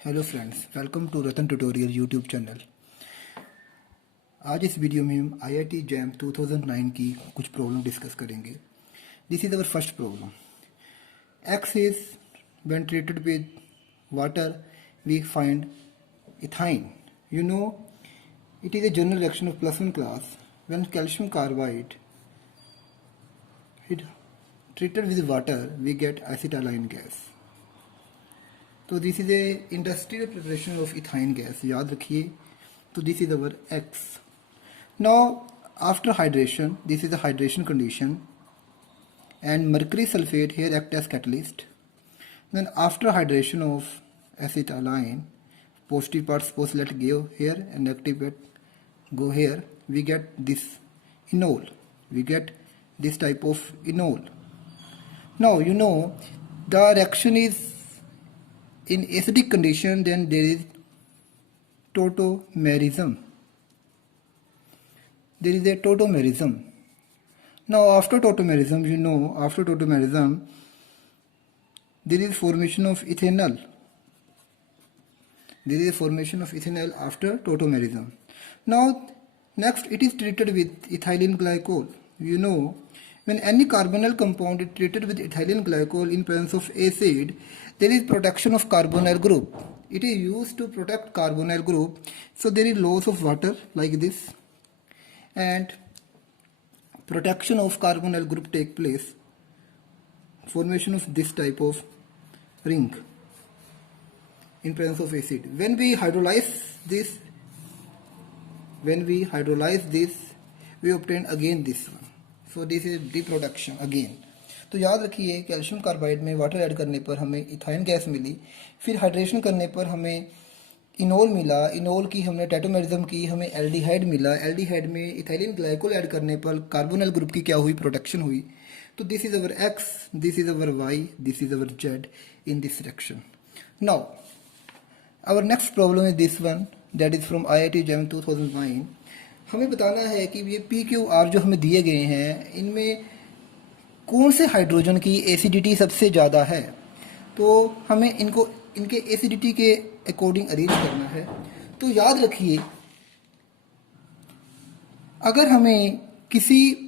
Hello friends, welcome to Ratan tutorial YouTube channel. आज इस video में हम आईआईटी जैम 2009 की कुछ प्रॉब्लम डिस्कस करेंगे। This is our first problem. X is when treated with water we find ethyne. You know it is a general reaction of plus one class when calcium carbide is treated with water we get acetylene gas. तो this is a industrial preparation of ethyne gas, याद रखिए। तो this is our X. Now after hydration, this is the hydration condition and mercury sulphate here act as catalyst. Then after hydration of acetylene, positive part suppose let go here and negative part go here, we get this enol, we get this type of enol. Now you know the reaction is in acidic condition, then there is tautomerism. There is a tautomerism. Now after tautomerism, you know, after tautomerism there is formation of ethanol. There is a formation of ethanol after tautomerism. Now next it is treated with ethylene glycol. You know, when any carbonyl compound is treated with ethylene glycol in presence of acid, there is protection of carbonyl group. It is used to protect carbonyl group, so there is loss of water like this, and protection of carbonyl group take place, formation of this type of ring in presence of acid. When we hydrolyze this, we obtain again this one. So this is reproduction again. तो याद रखिए, calcium carbide में water add करने पर हमें ethyne gas मिली, फिर hydration करने पर हमें इनोल मिला, इनोल की हमने टैटोमेरिज्म की, हमें एल्डिहाइड मिला, एल्डिहाइड में इथाइलिन ग्लाइकोल ऐड करने पर कार्बोनिल ग्रुप की क्या हुई, प्रोटेक्शन हुई। तो this is our X, this is our Y, this is our Z in this reaction. Now our next problem is this one, that is from IIT JAM 2009। हमें बताना है कि ये पी क्यू आर जो हमें दिए गए हैं, इनमें कौन से हाइड्रोजन की एसिडिटी सबसे ज़्यादा है। तो हमें इनको इनके एसिडिटी के अकॉर्डिंग अरेंज करना है। तो याद रखिए, अगर हमें किसी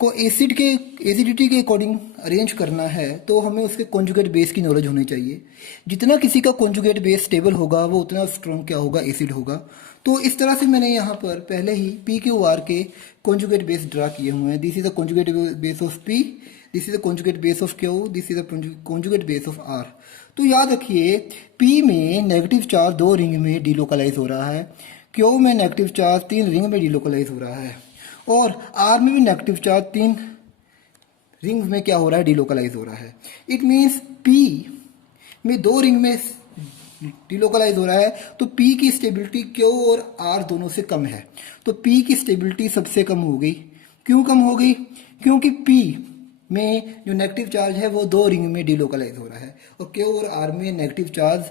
को एसिडिटी के अकॉर्डिंग अरेंज करना है तो हमें उसके कॉन्जुगेट बेस की नॉलेज होनी चाहिए। जितना किसी का कॉन्जुगेट बेस स्टेबल होगा वो उतना स्ट्रॉन्ग क्या होगा, एसिड होगा। तो इस तरह से मैंने यहाँ पर पहले ही पी क्यू आर के कॉन्जुगेट बेस ड्रा किए हुए हैं। This is the conjugate base of P, this is the conjugate base of Q, this is the conjugate base of R. तो याद रखिए, पी में नेगेटिव चार्ज 2 रिंग में delocalise हो रहा है, क्यू में नेगेटिव चार्ज 3 रिंग में डिलोकलाइज हो रहा है, और आर में भी नेगेटिव चार्ज 3 रिंग में क्या हो रहा है, डिलोकलाइज हो रहा है। इट मीन्स पी में 2 रिंग में डिलोकलाइज हो रहा है, तो पी की स्टेबिलिटी क्यू और आर दोनों से कम है। तो पी की स्टेबिलिटी सबसे कम हो गई। क्यों कम हो गई? क्योंकि पी में जो नेगेटिव चार्ज है वो 2 रिंग में डिलोकलाइज हो रहा है, और क्यू और आर में नेगेटिव चार्ज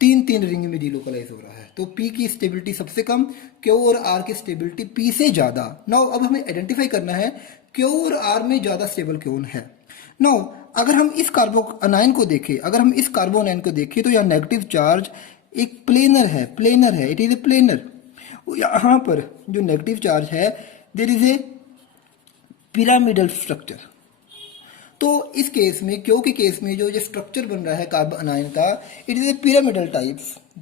3 रिंग में डिलोकलाइज हो रहा है। तो पी की स्टेबिलिटी सबसे कम, क्यू और आर की स्टेबिलिटी पी से ज्यादा। नाउ अब हमें आइडेंटिफाई करना है क्यू और आर में ज्यादा स्टेबल कौन है। नाउ अगर हम इस कार्बोनाइन को देखें, तो यहाँ नेगेटिव चार्ज एक प्लेनर है, इट इज ए प्लेनर। यहाँ पर जो नेगेटिव चार्ज है, there is a pyramidal structure. तो इस केस में, क्यू के केस में जो स्ट्रक्चर बन रहा है कार्बोनाइन का, it is a pyramidal type,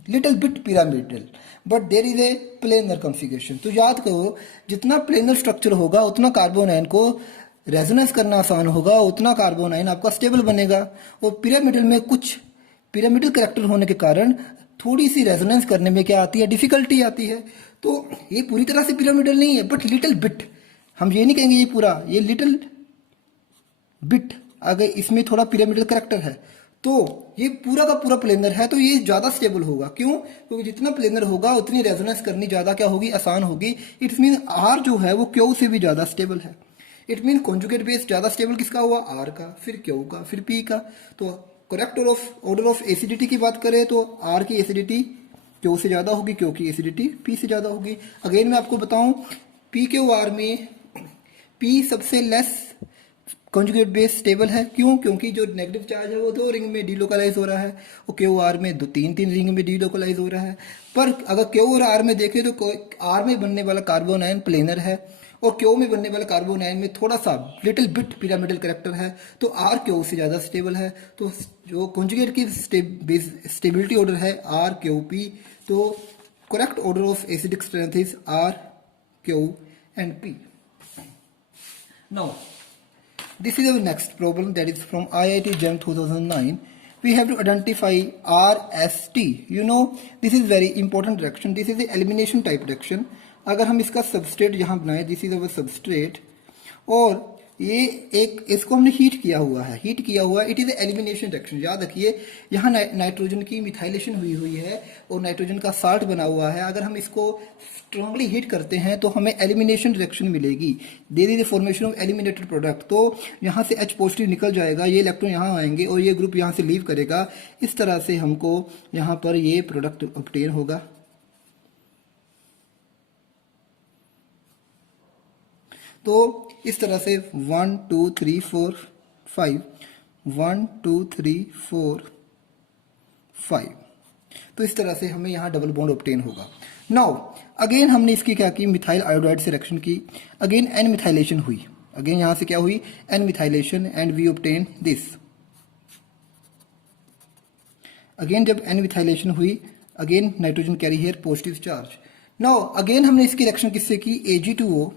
little bit pyramidal, but there is a planar configuration. तो याद करो, जितना प्लेनर स्ट्रक्चर होगा उतना कार्बोनाइन को रेजोनेंस करना आसान होगा, उतना कार्बोनाइन आपका स्टेबल बनेगा। और पिरामिडल में कुछ पिरामिडल कैरेक्टर होने के कारण थोड़ी सी रेजोनेंस करने में क्या आती है, डिफिकल्टी आती है। तो ये पूरी तरह से पिरामिडल नहीं है, बट लिटिल बिट, हम ये नहीं कहेंगे ये पूरा, ये लिटिल बिट, अगर इसमें थोड़ा पिरामिडल कैरेक्टर है तो ये पूरा का पूरा प्लेनर है, तो ये ज्यादा स्टेबल होगा। क्यों? क्योंकि जितना प्लेनर होगा उतनी रेजोनेंस करनी ज्यादा क्या होगी, आसान होगी। इट्स मीन आर जो है वो क्यू से भी ज्यादा स्टेबल है। इट मीन कॉन्जुगेट बेस ज्यादा स्टेबल किसका हुआ, आर का, फिर क्यू का, फिर पी का। तो करेक्ट ऑर्डर ऑफ एसिडिटी की बात करें तो आर की एसिडिटी क्यू से ज्यादा होगी, क्यू की एसिडिटी पी से ज्यादा होगी। अगेन मैं आपको बताऊं, पी क्यू आर में पी सबसे लेस कॉन्जुगेट बेस स्टेबल है। क्यों? क्योंकि जो नेगेटिव चार्ज है वो दो रिंग में डीलोकलाइज हो रहा है और क्यू आर में दो तीन तीन रिंग में डीलोकलाइज हो रहा है। पर अगर क्यू और आर में देखें तो आर में बनने वाला कार्बन आयन प्लेनर है और क्यू में बनने वाला कार्बन आयन में थोड़ा सा लिटिल बिट पिरामिडल करेक्टर है, तो आर क्यू से ज़्यादा स्टेबल है। तो जो कॉन्जुगेट की स्टेबिलिटी ऑर्डर है आर क्यू पी, तो correct order of acidic strength is R Q and P. Now this is our next problem, that is from IIT JEM 2009. We have to identify RST. You know, this is very important reaction. This is the elimination type reaction. अगर हम इसका substrate यहाँ बनाए, this is our substrate, और ये एक इसको हमने हीट किया हुआ है, इट इज एलिमिनेशन रिएक्शन। याद रखिए यहाँ नाइट्रोजन की मिथाइलेशन हुई है और नाइट्रोजन का साल्ट बना हुआ है। अगर हम इसको स्ट्रांगली हीट करते हैं तो हमें एलिमिनेशन रिएक्शन मिलेगी, there is the formation of eliminated product. तो यहाँ से H पॉजिटिव निकल जाएगा, ये इलेक्ट्रॉन यहाँ आएंगे और ये ग्रुप यहाँ से लीव करेगा। इस तरह से हमको यहाँ पर ये प्रोडक्ट ऑब्टेन होगा। तो इस तरह से 1 2 3 4 5 1 2 3 4 5, तो इस तरह से हमें यहाँ डबल बॉन्ड ऑब्टेन होगा। नाउ अगेन हमने इसकी क्या की, मिथाइल आयोडाइड से रिएक्शन की, अगेन एन मिथाइलेशन हुई, अगेन यहाँ से क्या हुई, N methylation, and we obtain this. Again जब एन मिथाइलेशन हुई, again nitrogen carry here positive charge. Now again हमने इसकी रिएक्शन किससे की, Ag2O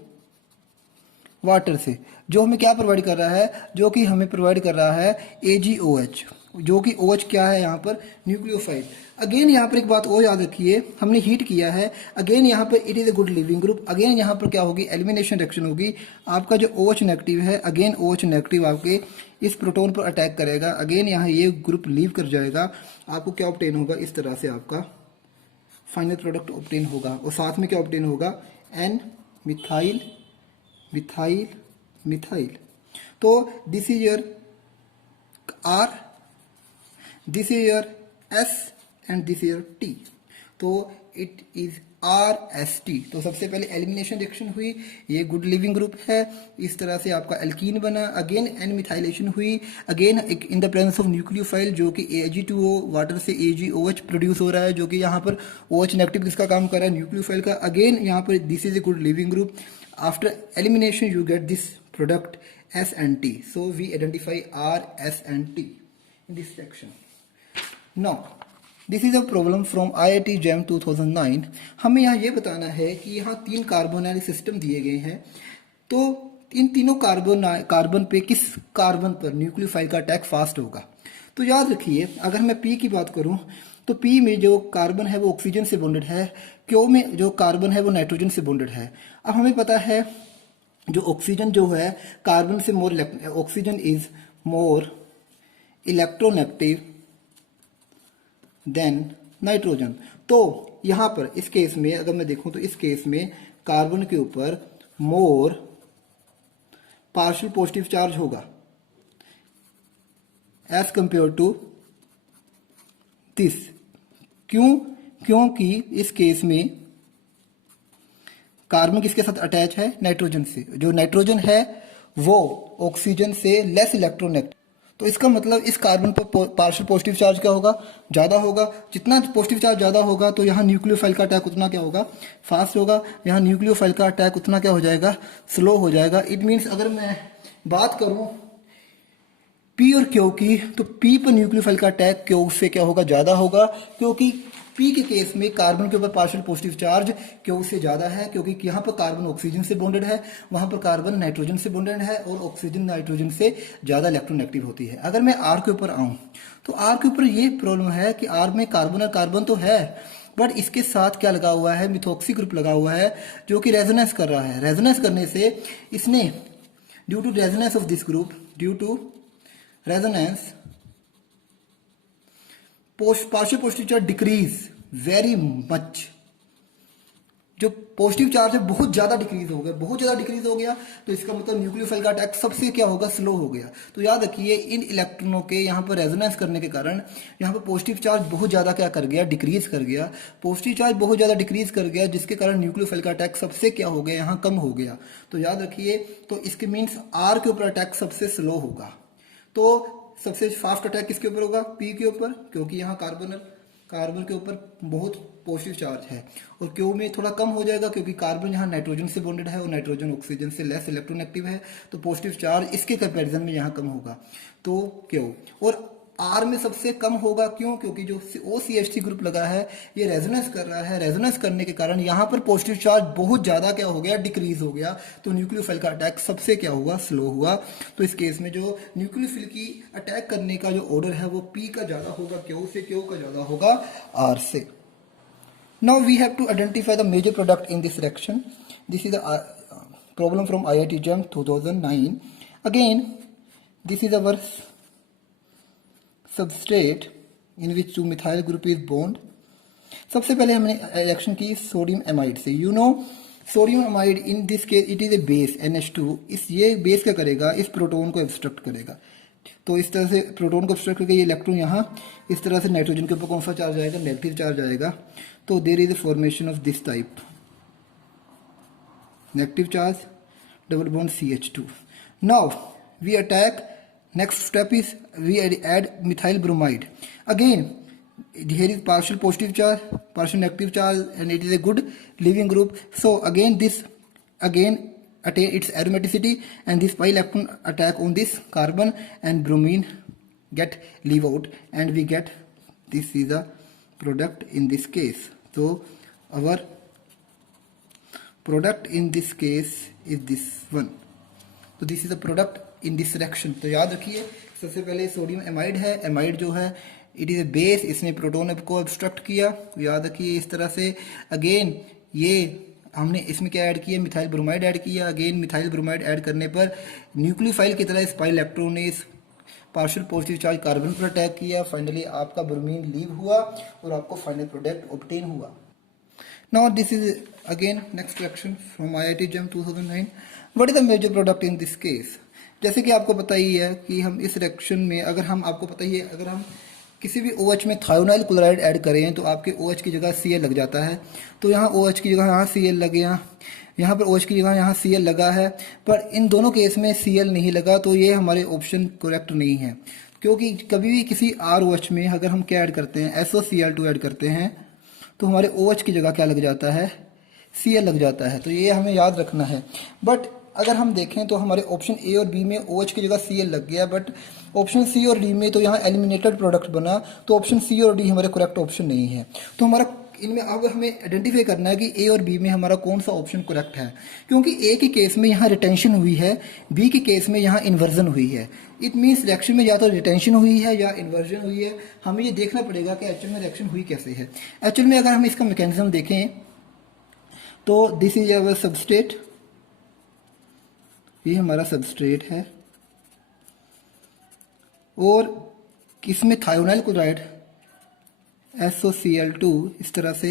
वाटर से, जो हमें क्या प्रोवाइड कर रहा है, जो कि हमें प्रोवाइड कर रहा है AgOH, जो कि OH क्या है यहाँ पर, न्यूक्लियोफाइल। अगेन यहाँ पर एक बात और याद रखिए, हमने हीट किया है, अगेन यहाँ पर it is a good leaving group, again यहाँ पर क्या होगी, एलिमिनेशन रिएक्शन होगी। आपका जो OH नेगेटिव है, अगेन OH नेगेटिव आपके इस प्रोटोन पर अटैक करेगा, अगेन यहाँ ये ग्रुप लीव कर जाएगा। आपको क्या ऑब्टेन होगा, इस तरह से आपका फाइनल प्रोडक्ट ऑब्टेन होगा। और साथ में क्या ऑब्टेन होगा, एन मिथाइल मिथाइल मिथाइल। तो this is your R, this is your S and this is your T, तो इट इज RST। तो सबसे पहले एलिमिनेशन रिएक्शन हुई, ये गुड लिविंग ग्रुप है, इस तरह से आपका एल्कीन बना, अगेन एन मिथाइलेशन हुई, again in the presence of nucleophile, जो कि Ag2O वाटर से AgOH प्रोड्यूस हो रहा है, जो कि यहाँ पर OH नेगेटिव किसका काम कर रहा है, न्यूक्लियोफाइल का। अगेन यहाँ पर this is a good leaving group, after elimination you get this product S and T, so we identify R, S and T in this section. Now this is a problem from IIT JEM 2009. हमें यहाँ ये बताना है कि यहाँ तीन carbonyl system दिए गए हैं, तो इन तीनों कार्बन पे किस कार्बन पर न्यूक्लियोफाइल का अटैक फास्ट होगा। तो याद रखिए, अगर मैं P की बात करूँ तो P में जो कार्बन है वो ऑक्सीजन से बॉन्डेड है, Q में जो कार्बन है वो नाइट्रोजन से बॉन्डेड है। अब हमें पता है जो ऑक्सीजन जो है कार्बन से more, oxygen is more electronegative than nitrogen. तो यहाँ पर इस केस में अगर मैं देखूं तो इस केस में कार्बन के ऊपर मोर पार्शियल पॉजिटिव चार्ज होगा एज कंपेयर टू दिस। क्यों? क्योंकि इस केस में कार्बन किसके साथ अटैच है, नाइट्रोजन से, जो नाइट्रोजन है वो ऑक्सीजन से लेस इलेक्ट्रोनेगेटिव। तो इसका मतलब इस कार्बन पर पार्शियल पॉजिटिव चार्ज क्या होगा, ज़्यादा होगा। जितना पॉजिटिव चार्ज ज़्यादा होगा तो यहाँ न्यूक्लियोफाइल का अटैक उतना क्या होगा, फास्ट होगा। यहाँ न्यूक्लियोफाइल का अटैक उतना क्या हो जाएगा, स्लो हो जाएगा। इट मीन्स अगर मैं बात करूँ P और Q की, तो P पर न्यूक्लियोफाइल का अटैक Q से क्या होगा, ज़्यादा होगा, क्योंकि P के केस में कार्बन के ऊपर पार्शियल पॉजिटिव चार्ज Q से ज़्यादा है, क्योंकि यहाँ पर कार्बन ऑक्सीजन से बॉन्डेड है, वहाँ पर कार्बन नाइट्रोजन से बॉन्डेड है और ऑक्सीजन नाइट्रोजन से ज़्यादा इलेक्ट्रोनेगेटिव होती है। अगर मैं R के ऊपर आऊँ तो R के ऊपर ये प्रॉब्लम है कि R में कार्बन और कार्बन तो है, बट इसके साथ क्या लगा हुआ है, मिथॉक्सी ग्रुप लगा हुआ है, जो कि रेजोनेंस कर रहा है। रेजोनेंस करने से इसने due to resonance of this group, due to resonance partial positive charge decrease very much, जो पॉजिटिव चार्ज है बहुत ज़्यादा डिक्रीज हो गया, बहुत ज़्यादा डिक्रीज हो गया, तो इसका मतलब न्यूक्लियोफाइल का अटैक सबसे क्या होगा, स्लो हो गया। तो याद रखिए इन इलेक्ट्रॉनों के यहाँ पर रेजोनेंस करने के कारण यहाँ पर पॉजिटिव चार्ज बहुत ज़्यादा क्या कर गया, डिक्रीज कर गया। पॉजिटिव चार्ज बहुत ज़्यादा डिक्रीज कर गया, जिसके कारण न्यूक्लियोफाइल का अटैक सबसे क्या हो गया, यहाँ कम हो गया। तो याद रखिए, तो इसके मीन्स आर के ऊपर अटैक सबसे स्लो होगा। तो सबसे फास्ट अटैक किसके ऊपर होगा, पी के ऊपर, क्योंकि यहाँ कार्बन के ऊपर बहुत पॉजिटिव चार्ज है। और क्यू में थोड़ा कम हो जाएगा, क्योंकि कार्बन यहाँ नाइट्रोजन से बॉन्डेड है और नाइट्रोजन ऑक्सीजन से लेस इलेक्ट्रोनेगेटिव है, तो पॉजिटिव चार्ज इसके कंपैरिजन में यहाँ कम होगा। तो क्यू और आर में सबसे कम होगा, क्यों, क्योंकि जो OCH3 ग्रुप लगा है ये रेजोनेंस कर रहा है, रेजोनेंस करने के कारण यहाँ पर पॉजिटिव चार्ज बहुत ज़्यादा क्या हो गया, डिक्रीज हो गया। तो न्यूक्लियोफाइल का अटैक सबसे क्या हुआ, स्लो हुआ। तो इस केस में जो न्यूक्लियोफिल की अटैक करने का जो ऑर्डर है वो पी का ज़्यादा होगा, क्यू से, क्यू का ज़्यादा होगा आर से। Now we have to identify the major product in this reaction. This is a problem from IIT JAM 2009. Again, this is our substrate in which 2-methyl group is bound. सबसे पहले हमने reaction की sodium amide से। You know sodium amide in this case it is A base NH2। इस ये base क्या करेगा, इस प्रोटॉन को एब्स्ट्रक्ट करेगा। तो इस तरह से प्रोटॉन को एब्स्ट्रक्ट करके ये इलेक्ट्रॉन यहाँ इस तरह से नाइट्रोजन के ऊपर कौन सा चार्ज आएगा, नेगेटिव चार्ज आएगा। तो there is a formation of this type, negative charge, double bond CH2। Now we attack, next step is we add methyl bromide. Again, here is partial positive charge, partial negative charge, and it is a good leaving group. So again this attain its aromaticity, and this pi electron attack on this carbon, and bromine get leave out, and we get this is the product in this case. So our product in this case is this one. तो this is the product in this reaction. तो याद रखिए सबसे पहले sodium amide है, amide जो है it is A base, इसने प्रोटोन को ऑब्स्ट्रक्ट किया। तो याद रखिए इस तरह से। अगेन ये हमने इसमें क्या ऐड किया, मिथाइल ब्रोमाइड ऐड किया। अगेन मिथाइल ब्रोमाइड ऐड करने पर न्यूक्लियोफाइल की तरह इस पाई इलेक्ट्रॉन ने इस पार्शियल पॉजिटिव चार्ज कार्बन पर अटैक किया। फाइनली आपका ब्रोमीन लीव हुआ और आपको फाइनल प्रोडक्ट ऑब्टेन हुआ। Now this is again next reaction from IIT JAM 2009. What is the major product in this case? जैसे कि आपको पता ही है कि हम इस रिएक्शन में अगर हम आपको पता ही है अगर हम किसी भी OH में थायोनाइल क्लोराइड ऐड करें तो आपके OH की जगह Cl लग जाता है। तो यहाँ OH की जगह यहाँ Cl लगे, यहाँ पर OH की जगह यहाँ Cl लगा है, पर इन दोनों केस में Cl नहीं लगा। तो ये हमारे ऑप्शन करेक्ट नहीं है, क्योंकि कभी भी किसी ROH में अगर हम क्या ऐड करते हैं, SOCl2 ऐड करते हैं तो हमारे OH की जगह क्या लग जाता है, Cl लग जाता है। तो ये हमें याद रखना है। बट अगर हम देखें तो हमारे ऑप्शन ए और बी में OH की जगह Cl लग गया, बट ऑप्शन सी और डी में तो यहाँ एलिमिनेटेड प्रोडक्ट बना। तो ऑप्शन सी और डी हमारे करेक्ट ऑप्शन नहीं है। तो हमारा इनमें अब हमें आइडेंटिफाई करना है कि ए और बी में हमारा कौन सा ऑप्शन करेक्ट है, क्योंकि ए के केस में यहाँ रिटेंशन हुई है, बी के केस में यहाँ इन्वर्जन हुई है। इट मीन्स रिएक्शन में या तो रिटेंशन हुई है या इन्वर्जन हुई है। हमें ये देखना पड़ेगा कि एक्चुअल में रिएक्शन हुई कैसे है। एक्चुअल में अगर हम इसका मैकेनिज्म देखें तो दिस इज अवर सबस्ट्रेट, ये हमारा सबस्ट्रेट है और इसमें थायोनाइल क्लोराइड SOCl2 इस तरह से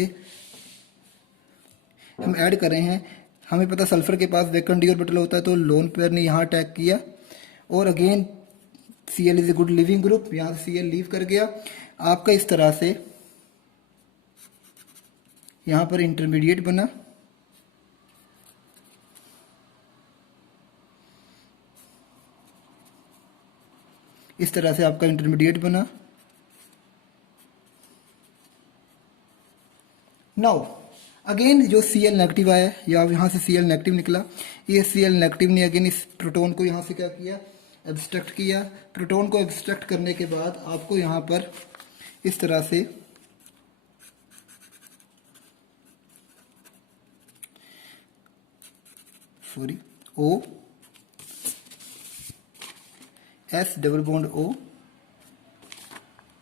हम ऐड कर रहे हैं। हमें पता सल्फर के पास वैकेंट डी ऑर्बिटल होता है, तो लोन पेयर ने यहाँ अटैक किया और again Cl is a good leaving group, यहाँ से Cl लीव कर गया। आपका इस तरह से यहाँ पर इंटरमीडिएट बना, इस तरह से आपका इंटरमीडिएट बना। नाउ अगेन जो Cl नेगेटिव आया या यहाँ से Cl नेगेटिव निकला, ये Cl नेगेटिव ने अगेन इस प्रोटॉन को यहाँ से क्या किया, एब्स्ट्रैक्ट किया। प्रोटॉन को एब्स्ट्रैक्ट करने के बाद आपको यहाँ पर इस तरह से O S double bond O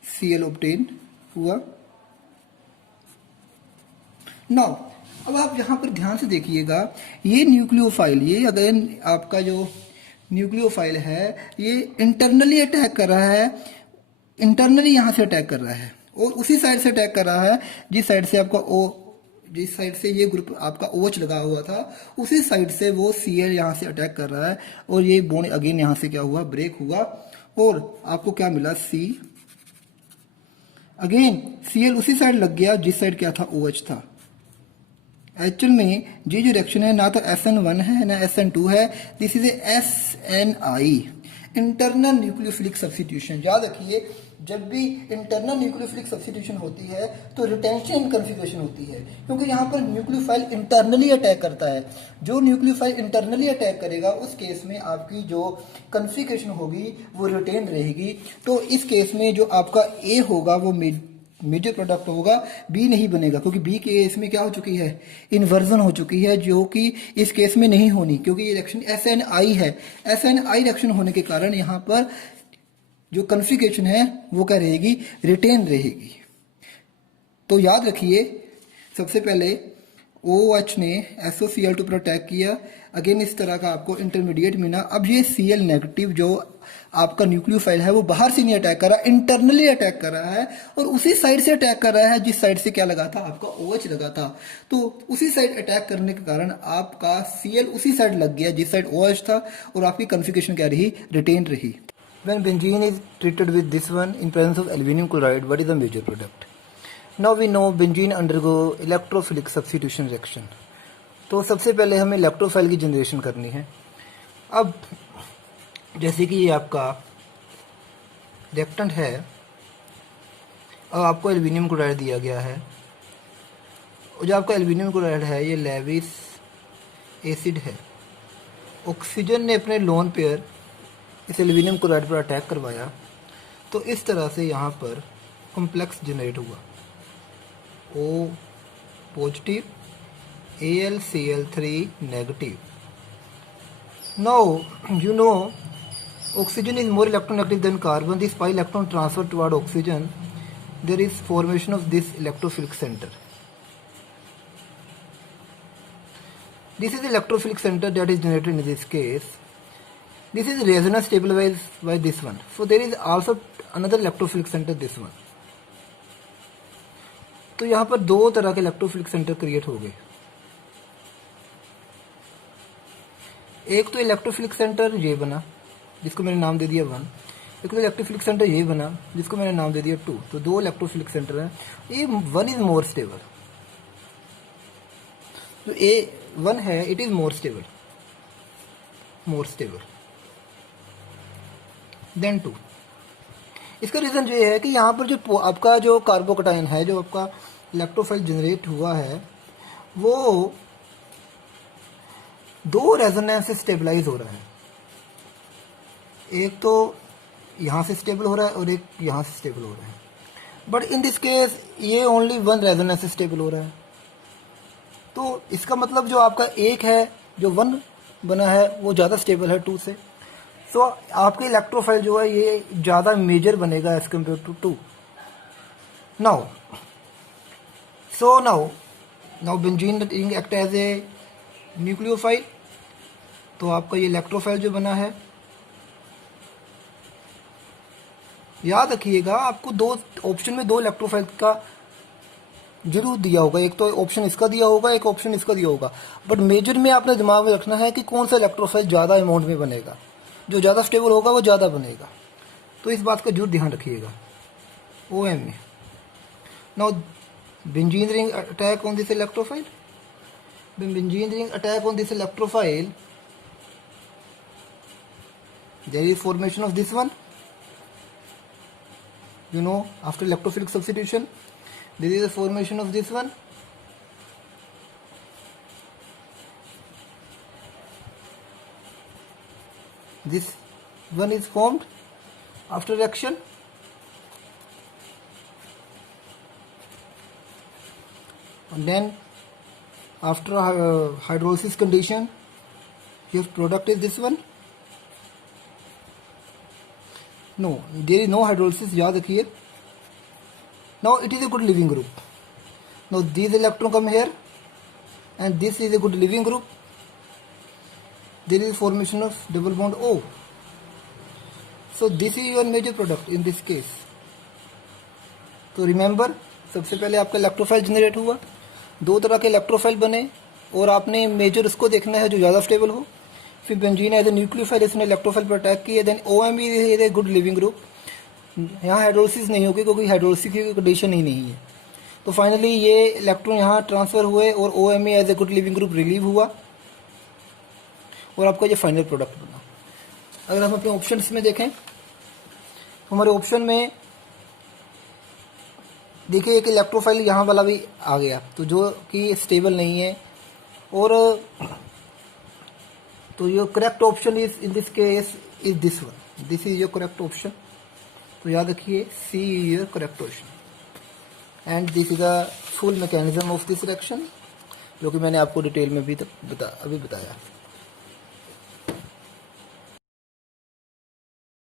Cl obtain हुआ। नाउ अब आप यहाँ पर ध्यान से देखिएगा, ये न्यूक्लियोफाइल, ये अगेन आपका जो न्यूक्लियोफाइल है ये इंटरनली अटैक कर रहा है, इंटरनली यहाँ से अटैक कर रहा है और उसी साइड से अटैक कर रहा है जिस साइड से आपका O जिस साइड से ये ग्रुप आपका OH लगा हुआ था उसी साइड से वो Cl यहाँ से अटैक कर रहा है और ये बॉन्ड अगेन यहाँ से क्या हुआ, ब्रेक हुआ और आपको क्या मिला, C। अगेन Cl उसी साइड लग गया जिस साइड क्या था, OH था। एक्चुअल में ये जो रिएक्शन है ना तो SN1 है ना SN2 है, this is A SNI, internal nucleophilic substitution. याद रखिए जब भी इंटरनल न्यूक्लियोफिलिक सब्स्टिट्यूशन होती है तो रिटेंशन इन कन्फिगरेशन होती है, क्योंकि यहाँ पर न्यूक्लियोफाइल इंटरनली अटैक करता है। जो न्यूक्लियोफाइल इंटरनली अटैक करेगा उस केस में आपकी जो कन्फिगरेशन होगी वो रिटेन रहेगी। तो इस केस में जो आपका ए होगा वो मेजर प्रोडक्ट होगा, बी नहीं बनेगा, क्योंकि बी के इसमें क्या हो चुकी है, इन्वर्जन हो चुकी है, जो कि इस केस में नहीं होनी, क्योंकि ये रिएक्शन SNI है। SNI रिएक्शन होने के कारण यहाँ पर जो कन्फिगरेशन है वो क्या रहेगी, रिटेन रहेगी। तो याद रखिए सबसे पहले OH ने SOCl2 पर अटैक किया, अगेन इस तरह का आपको इंटरमीडिएट मिला। अब ये Cl नेगेटिव जो आपका न्यूक्लियोफाइल है वो बाहर से नहीं अटैक कर रहा, इंटरनली अटैक कर रहा है और उसी साइड से अटैक कर रहा है जिस साइड से क्या लगा था, आपका OH लगा था। तो उसी साइड अटैक करने के कारण आपका Cl उसी साइड लग गया जिस साइड OH था और आपकी कन्फिगरेशन क्या रही, रिटेन रही। When benzene is treated with this one in presence of aluminum chloride, what is the major product? Now we know benzene undergo electrophilic substitution reaction. तो सबसे पहले हमें इलेक्ट्रोफाइल की जनरेशन करनी है। अब जैसे कि ये आपका रिएक्टेंट है और आपको एल्यूमिनियम क्लोराइड दिया गया है, और जो आपका एल्यूमिनियम क्लोराइड है ये लेविस एसिड है। ऑक्सीजन ने अपने लोन पेयर इस एल्यूमिनियम क्लोराइड पर अटैक करवाया, तो इस तरह से यहाँ पर कॉम्प्लेक्स जनरेट हुआ, O positive AlCl3 negative. Now you know oxygen is more electronegative than carbon. This pi electron transfer toward oxygen, there is formation of this electrophilic center. This is the electrophilic center that is generated in this case. This is resonance stabilized by this one. So there is also another electrophilic center, this one. तो यहाँ पर दो तरह के electrophilic centre create हो गए। एक तो इलेक्ट्रोफिलिक सेंटर ये बना जिसको मैंने नाम दे दिया 1, एक तो इलेक्ट्रोफिलिक सेंटर ये बना जिसको मैंने नाम दे दिया 2। तो दो इलेक्ट्रोफिलिक सेंटर हैं। ये 1 इज मोर स्टेबल, जो A1 है it is more stable then 2। इसका रीज़न ये है कि यहाँ पर जो आपका जो कार्बोकटाइन है, जो आपका इलेक्ट्रोफाइल जनरेट हुआ है, वो दो रेजोनेंस से स्टेबलाइज हो रहा है। एक तो यहाँ से स्टेबल हो रहा है और एक यहाँ से स्टेबल हो रहा है, बट इन दिस केस ये ओनली 1 रेजोनेंस से स्टेबल हो रहा है। तो इसका मतलब जो आपका एक है, जो 1 बना है, वो ज़्यादा स्टेबल है 2 से। सो आपके इलेक्ट्रोफाइल जो है ये ज़्यादा मेजर बनेगा as compare to 2। Now benzene ring act as a nucleophile. तो आपका ये इलेक्ट्रोफाइल जो बना है, याद रखिएगा आपको दो ऑप्शन में 2 इलेक्ट्रोफाइल का जरूर दिया होगा। एक तो ऑप्शन इसका दिया होगा, एक ऑप्शन इसका दिया होगा, बट मेजर में आपने दिमाग में रखना है कि कौन सा इलेक्ट्रोफाइल ज़्यादा अमाउंट में बनेगा। जो ज़्यादा स्टेबल होगा वो ज़्यादा बनेगा, तो इस बात का जरूर ध्यान रखिएगा। OM में now benzene ring attack on this electrophile. When benzene ring attack on this electrophile, there is formation of this one. You know, after electrophilic substitution, there is a formation of this one. This one is formed after reaction. And then after hydrolysis condition, your product is this one. No, there is no hydrolysis, yaad rakhiye. Now it is a good leaving group. Now these electrons come here and this is a good leaving group. There is formation of double bond O. So this is your major product in this case. तो remember, सबसे पहले आपका electrophile generate हुआ, दो तरह के electrophile बने और आपने मेजर उसको देखना है जो ज़्यादा स्टेबल हो। फिर बेंजीन एज ए न्यूक्लियोफाइल इसने इलेक्ट्रोफाइल पर अटैक किया। Then OMe is a good leaving group, यहाँ हाइड्रोलिसिस नहीं होगी क्योंकि हाइड्रोलिसिस की कंडीशन ही नहीं है। तो फाइनली ये इलेक्ट्रॉन यहाँ ट्रांसफ़र हुए और OMe as a good leaving group relieve हुआ और आपका ये फाइनल प्रोडक्ट बना। अगर हम अपने ऑप्शंस में देखें तो हमारे ऑप्शन में देखिए एक इलेक्ट्रोफाइल यहाँ वाला भी आ गया, तो जो कि स्टेबल नहीं है। और तो your correct option is in this case is this one, this is your correct option. तो याद रखिए C is your correct option and this is a full mechanism of this reaction जो कि मैंने आपको डिटेल में भी अभी बताया।